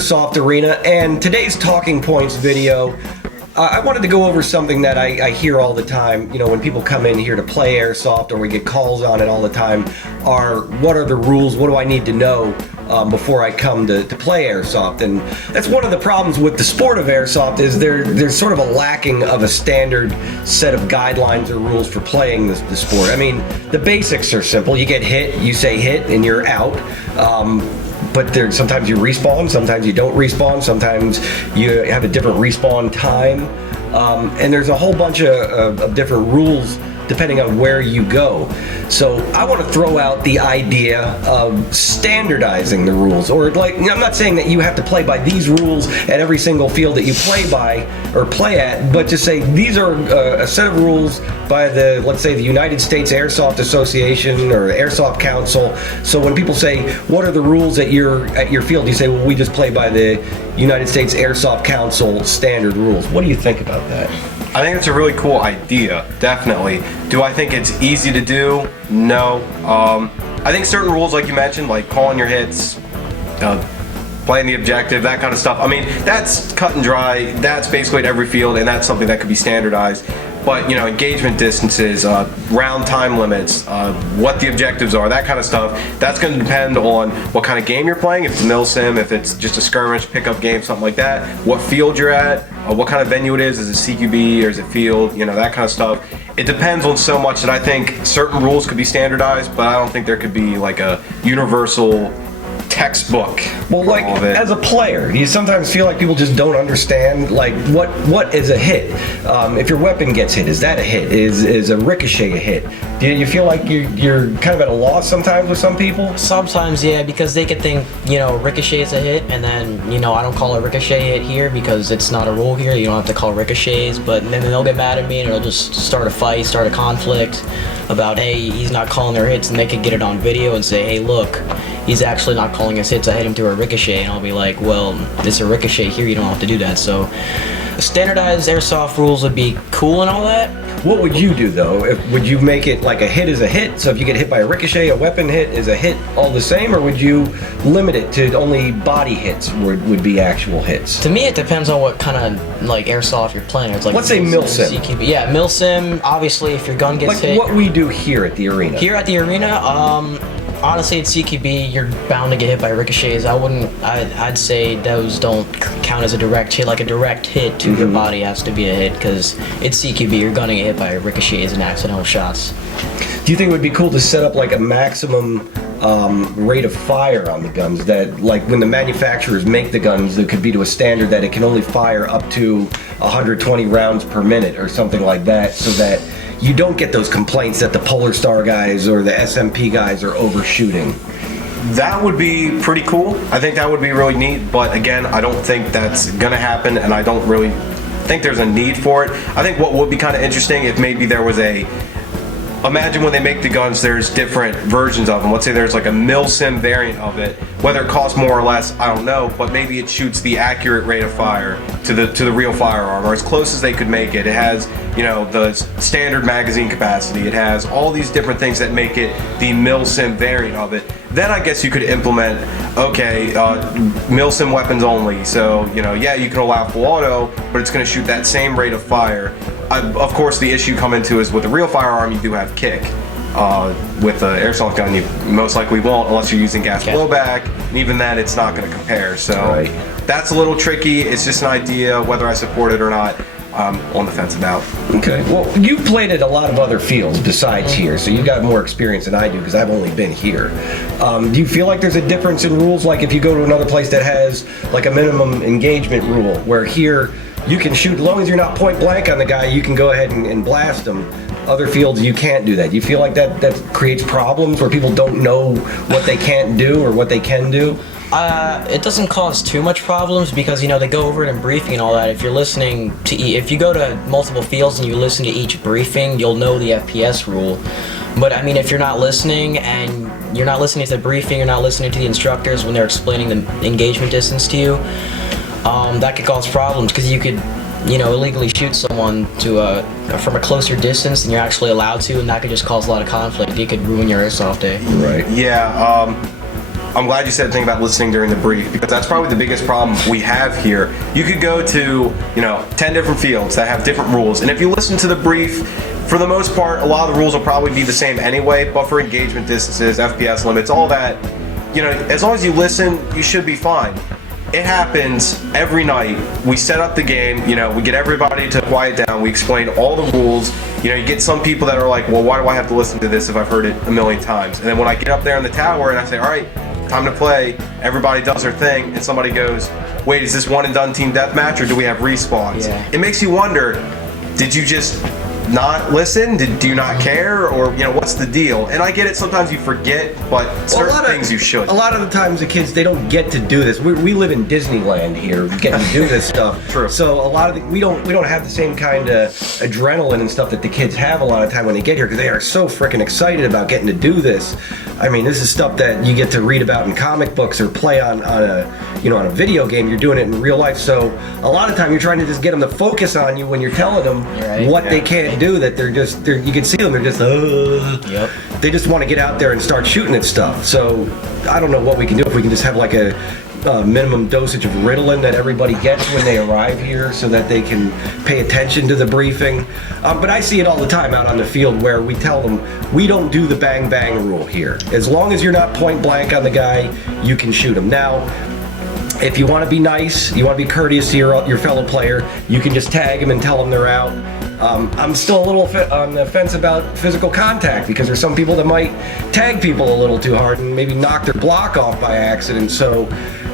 Airsoft arena, and today's Talking Points video, I wanted to go over something that I hear all the time, you know, when people come in here to play Airsoft, or we get calls on it all the time, are what are the rules, what do I need to know before I come to play Airsoft? And that's one of the problems with the sport of Airsoft, is there's sort of a lacking of a standard set of guidelines or rules for playing the sport. I mean, the basics are simple. You get hit, you say hit, and you're out. But sometimes you respawn, sometimes you don't respawn, sometimes you have a different respawn time, and there's a whole bunch of different rules depending on where you go. So I want to throw out the idea of standardizing the rules, or like, I'm not saying that you have to play by these rules at every single field that you play by or play at, but just say these are a set of rules by the, let's say, the United States Airsoft Association or Airsoft Council. So when people say, what are the rules at your field, you say, well, we just play by the United States Airsoft Council standard rules. What do you think about that? I think it's a really cool idea, definitely. Do I think it's easy to do? No. I think certain rules, like you mentioned, like calling your hits, playing the objective, that kind of stuff, I mean, that's cut and dry. That's basically at every field, and that's something that could be standardized. But, you know, engagement distances, round time limits, what the objectives are, that kind of stuff, that's going to depend on what kind of game you're playing. If it's a mil sim, if it's just a skirmish, pickup game, something like that, what field you're at, what kind of venue it is it CQB or is it field, you know, that kind of stuff. It depends on so much that I think certain rules could be standardized, but I don't think there could be like a universal textbook. Well, like, as a player, you sometimes feel like people just don't understand, like, what is a hit? If your weapon gets hit, is that a hit? Is a ricochet a hit? Do you feel like you're kind of at a loss sometimes with some people? Sometimes, yeah, because they could think, you know, ricochet is a hit, and then, you know, I don't call a ricochet hit here because it's not a rule here. You don't have to call ricochets, but then they'll get mad at me and it'll just start a fight, start a conflict about, hey, he's not calling their hits, and they could get it on video and say, hey, look, he's actually not calling his hits, I hit him through a ricochet, and I'll be like, well, it's a ricochet here, you don't have to do that. So standardized airsoft rules would be cool and all that. What would you do, though? Would you make it like a hit is a hit, so if you get hit by a ricochet, a weapon hit is a hit all the same, or would you limit it to only body hits would be actual hits? To me, it depends on what kind of like airsoft you're playing. It's like, let's say mil sim. CQB. Yeah, mil sim, obviously if your gun gets like hit. What we do here at the arena. Here at the arena, honestly, at CQB, you're bound to get hit by ricochets. I'd say those don't count as a direct hit. Like a direct hit to your body has to be a hit, because it's CQB, you're gonna get hit by ricochets and accidental shots. Do you think it would be cool to set up like a maximum rate of fire on the guns, that like when the manufacturers make the guns, it could be to a standard that it can only fire up to 120 rounds per minute or something like that, so that you don't get those complaints that the Polar Star guys or the SMP guys are overshooting? That would be pretty cool. I think that would be really neat, but again, I don't think that's gonna happen, and I don't really think there's a need for it. I think what would be kind of interesting if maybe there was imagine when they make the guns, there's different versions of them. Let's say there's like a mil sim variant of it. Whether it costs more or less, I don't know, but maybe it shoots the accurate rate of fire to the real firearm, or as close as they could make it. It has, you know, the standard magazine capacity. It has all these different things that make it the mil sim variant of it. Then I guess you could implement, okay, mil sim weapons only. So, you know, yeah, you can allow full auto, but it's going to shoot that same rate of fire. Of course, the issue come into is with the real firearm, you do have kick. With the airsoft gun, you most likely won't unless you're using gas blowback, and even then, it's not going to compare. So that's a little tricky. It's just an idea. Whether I support it or not, I'm on the fence about. Okay. Well, you've played at a lot of other fields besides here, so you've got more experience than I do because I've only been here. Do you feel like there's a difference in rules? Like if you go to another place that has like a minimum engagement rule, where here you can shoot, as long as you're not point blank on the guy, you can go ahead and blast him. Other fields, you can't do that. Do you feel like that creates problems where people don't know what they can't do or what they can do? It doesn't cause too much problems because, you know, they go over it in briefing and all that. If you're listening to, if you go to multiple fields and you listen to each briefing, you'll know the FPS rule. But I mean, if you're not listening and you're not listening to the briefing, you're not listening to the instructors when they're explaining the engagement distance to you, that could cause problems because you could, you know, illegally shoot someone from a closer distance than you're actually allowed to, and that could just cause a lot of conflict. It could ruin your airsoft day. Right. Yeah. I'm glad you said the thing about listening during the brief, because that's probably the biggest problem we have here. You could go to, 10 different fields that have different rules, and if you listen to the brief, for the most part, a lot of the rules will probably be the same anyway, but for engagement distances, FPS limits, all that, as long as you listen, you should be fine. It happens every night. We set up the game, we get everybody to quiet down, we explain all the rules. You get some people that are like, well, why do I have to listen to this if I've heard it a million times? And then when I get up there in the tower and I say, all right, time to play, everybody does their thing, and somebody goes, wait, is this one and done team deathmatch, or do we have respawns? Yeah. It makes you wonder, did you just not listen? Do you not care? Or, what's the deal? And I get it, sometimes you forget, but certain things you should. A lot of the times the kids, they don't get to do this. We live in Disneyland here, getting to do this stuff. True. So a lot of we don't have the same kind of adrenaline and stuff that the kids have a lot of time when they get here, because they are so freaking excited about getting to do this. I mean, this is stuff that you get to read about in comic books or play on a video game. You're doing it in real life. So a lot of time you're trying to just get them to focus on you when you're telling them what they can't do, that you can see them, they're just Yep. They just want to get out there and start shooting at stuff. So I don't know what we can do, if we can just have like a minimum dosage of Ritalin that everybody gets when they arrive here, so that they can pay attention to the briefing. But I see it all the time out on the field, where we tell them, we don't do the bang bang rule here. As long as you're not point blank on the guy, you can shoot him. Now, if you want to be nice, you want to be courteous to your fellow player, you can just tag them and tell them they're out. I'm still a little on the fence about physical contact, because there's some people that might tag people a little too hard and maybe knock their block off by accident. So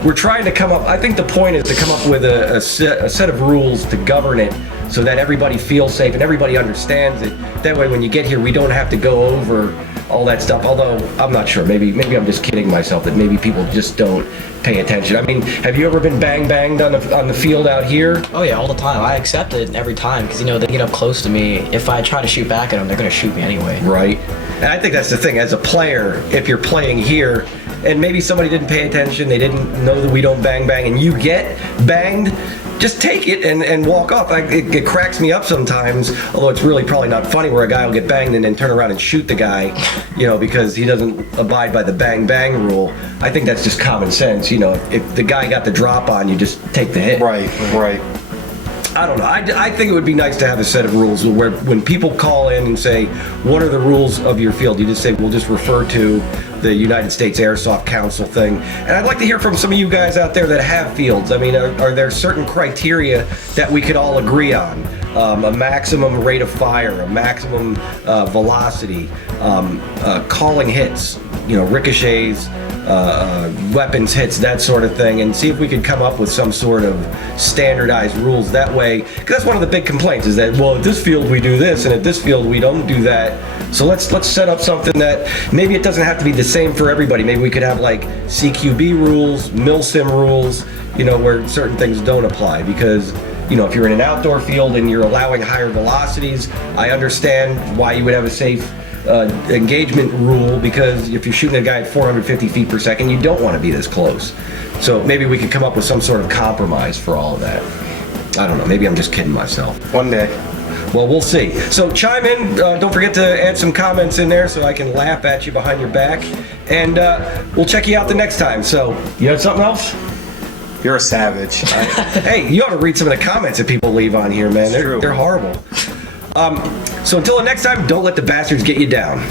we're trying to come up, I think the point is to come up with a set of rules to govern it, so that everybody feels safe and everybody understands it. That way when you get here, we don't have to go over all that stuff. Although I'm not sure, maybe I'm just kidding myself that maybe people just don't pay attention. I mean, have you ever been banged on the field out here? Oh yeah, all the time. I accept it every time, because they get up close to me. If I try to shoot back at them, they're gonna shoot me anyway. Right. And I think that's the thing, as a player, if you're playing here and maybe somebody didn't pay attention, they didn't know that we don't bang bang, and you get banged, just take it and walk off. It cracks me up sometimes, although it's really probably not funny, where a guy will get banged and then turn around and shoot the guy, because he doesn't abide by the bang bang rule. I think that's just common sense. If the guy got the drop on you, just take the hit. Right. I don't know. I think it would be nice to have a set of rules where when people call in and say, what are the rules of your field? You just say, we'll just refer to the United States Airsoft Council thing. And I'd like to hear from some of you guys out there that have fields. I mean, are there certain criteria that we could all agree on? A maximum rate of fire, a maximum velocity, calling hits, ricochets, weapons hits, that sort of thing, and see if we could come up with some sort of standardized rules that way. Because that's one of the big complaints, is that, well, at this field we do this and at this field we don't do that. So let's set up something that maybe it doesn't have to be the same for everybody. Maybe we could have like CQB rules, milsim rules, where certain things don't apply. Because if you're in an outdoor field and you're allowing higher velocities, I understand why you would have a safe engagement rule, because if you're shooting a guy at 450 feet per second, you don't want to be this close. So maybe we could come up with some sort of compromise for all of that. I don't know, maybe I'm just kidding myself. One day. Well, we'll see. So chime in, don't forget to add some comments in there so I can laugh at you behind your back, and we'll check you out the next time. So, you have something else? You're a savage. Hey, you ought to read some of the comments that people leave on here, man. They're horrible. So until the next time, don't let the bastards get you down.